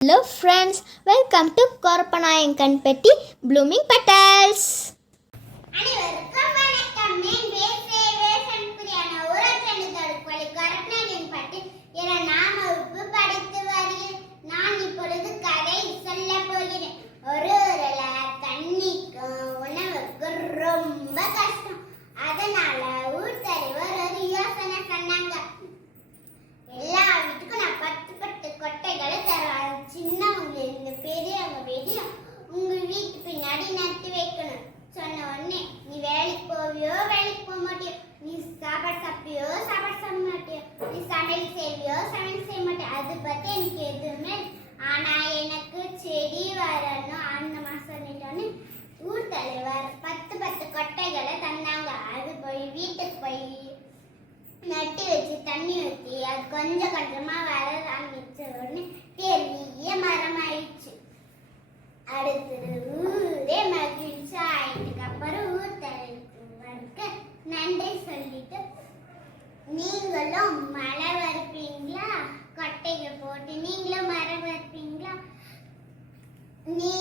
Hello friends, welcome to Korpanayankan Petti Blooming Petals. ரொம்ப கஷ்டம். அதனால ஊர் தலைவர் ஒரு யோசனை சொன்னாங்க. எல்லா வீட்டுக்கும் நான் 10 கொட்டைகளை தருவேன். சின்னவங்க இருந்து பெரியவங்க வரையும் உங்க வீட்டு பின்னாடி நட்டு வைக்கணும். சொன்ன உடனே நீ வேலைக்கு போவியோ வேலைக்கு போக மாட்டியோ, நீ சாப்பாடு சாப்பிட்டியோ சாப்பாடு சாப்பிட மாட்டியோ, நீ சமையல் செய்வியோ சமையல் செய்ய மாட்டியோ, அது பத்தி எனக்கு எதுவுமே. ஆனா எனக்கு செடி வரணும் அந்த மாசம் சொல்லிட்டோன்னு ஊர் தலைவர் 10 கொட்டைகளை தந்தாங்க. அது போய் வீட்டுக்கு போய் நட்டு வச்சு தண்ணி ஊற்றி அது கொஞ்சம் கொஞ்சமா வர ஆரம்பிச்ச உடனே பெரிய மரம் ஆயிடுச்சு. அடுத்தது ஊரே மகிழ்ச்சி ஆயிட்டுக்கு அப்புறம் ஊர் தலைவருக்கு நன்றி சொல்லிட்டு, நீங்களும் மழை வறுப்பீங்களா, கொட்டைகள் போட்டு நீங்களும் மரம் வறுப்பீங்களா, நீ